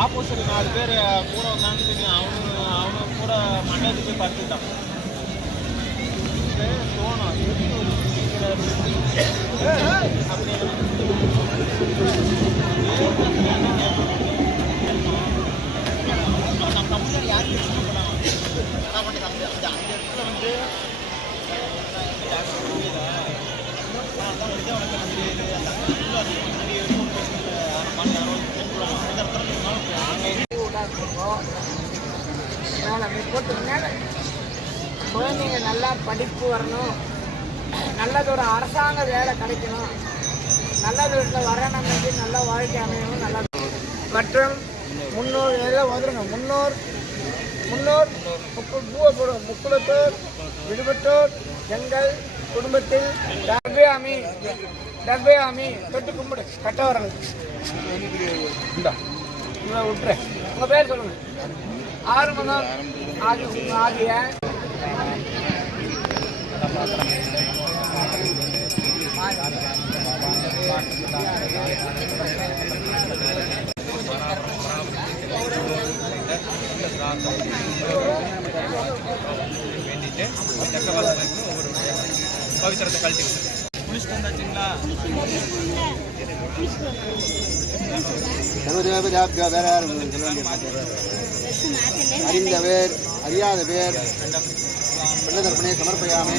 Opposite நாலு பேர் கூட வந்தான்னு தெரியும். அவனு அவனு கூட மண்டபத்துக்கு போய் படுத்துட்டான் இது தோணும் எப்படி ஒரு சீக்கிரம் அப்படி நம்ம தமிழ்நாடு யாரும் யோசிக்க மாட்டாங்க ஆனால் வந்து அந்த அந்த அந்த இடத்துல வந்து யாருக்கும் புரியல அதான் வந்து அவனுக்கு முடியுது அந்த இடத்துல அது முன்னாடி இருக்கும் பிரச்சனை அந்த மாதிரி யாரோ சொல்லுவாங்க அந்த இடத்துல இருந்தாலும் நாங்கள் மேலே குழந்தைங்க நல்லா படிப்பு வரணும். நல்லதொரு அரசாங்க வேலை கிடைக்கணும். நல்லது வீட்டில் வரணும் நல்ல வாழ்க்கை அமையணும் நல்லா மற்றும் முன்னோர் எல்லாம் வந்துருங்க. முன்னோர் முன்னோர் முக்கு பூவை முக்குளத்தோர் விடுபட்டோர் எங்கள் குடும்பத்தில் டர்பேயாமி டர்பேயாமி தொட்டு கும்பிடு. கட்ட வரங்க இந்தா இவன் விட்டுறேன் உங்கள் பேர் சொல்லுங்கள் ஆறுமுகம். தான் आगे आ गया है ಪವಿತ್ರತೆ ಕಳ್ತೀವಿ ಉಳಿಸ್ಕೊಂಡ ಚಿನ್ನ ಬೇರೆ ಯಾರು அறிந்த பேர் அறியாத பேர் பிள்ளதர்ப்பணை சமர்ப்பயாமே.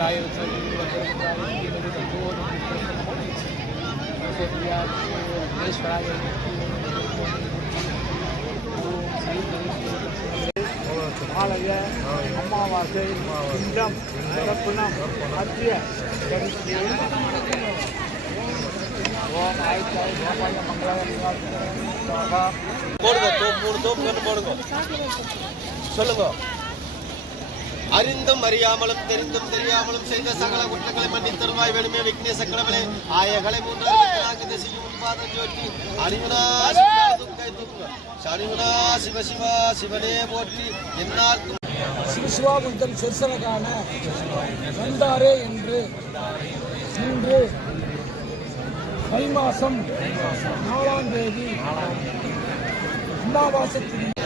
ஓம் சூர்யாயமாவோம் ஓம் சூர்யாயமாவோம் சந்திராயமாவோம் விகாராயமாவோம் சுதாயமாவோம் புஜப்பதியே ஆலய அமாவாசை குண்டம் தர்ப்பணம் மத்திய ஓம் ஆயிரத்தி கோபால மங்கள போடுங்க தோ- மூணு தோப்பு கட்டு போடுங்க. சொல்லுங்க. அறிந்தும் அறியாமலும் தெரிந்தும் தெரியாமலும் செய்த சகல குற்றங்களை மன்னித்தருவாய் வேணுமே விக்னேச கடவுளே. ஆயகளை மூன்றாவது செய்யும் உன்பாதம் ஜோட்டி. அறிவுனா துக்கை துக்க சனிவுனா சிவ சிவா சிவனே போற்றி. என்னார்க்கும் சிவசிவாபுத்தன் சொற்சனக்கான வந்தாரே என்று இன்று தை மாதம் நாலாம் தேதி அண்ணாவாசத்தின்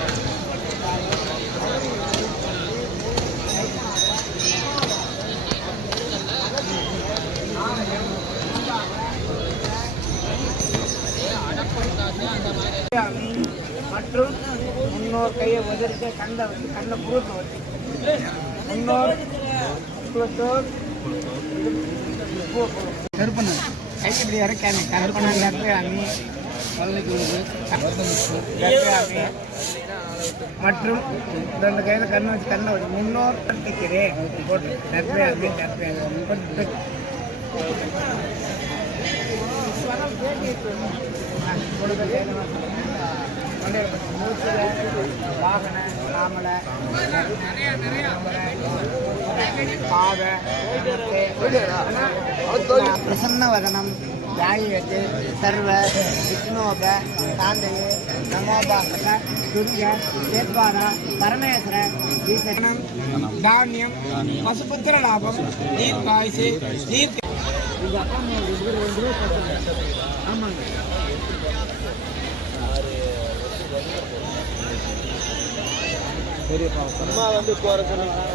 மற்றும் முன்னோர் கையை உதறிக்க கண்ணை வச்சு கண்ணை புருக்க வச்சு. முன்னோர் குலத்தோர் கருப்பண்ணன். கை இப்படி இறக்காமி கருப்பண்ணன் கருப்பையாமி கருப்பையாமி மற்றும் ரெண்டு கையில் கண்ணை வச்சு கண்ணை வச்சு முன்னோர் போட்டு வாகன மாமலை பாத பிரசன்னவதனம் யாயத்து சர்வ விஷ்ணோப சாந்தயே நமோபாசக துர்ய சேத்வான பரமேஸ்வர ஈசனம் தானியம் பசுபுத்திர லாபம் நீர் காய்ச்சி நீர் எங்கள் அப்பா அம்மா ரெண்டு பேர் ரெண்டு பேர் பசங்க. ஆமாங்க பெரியப்பா அம்மா வந்து போகிற சொன்னாங்க.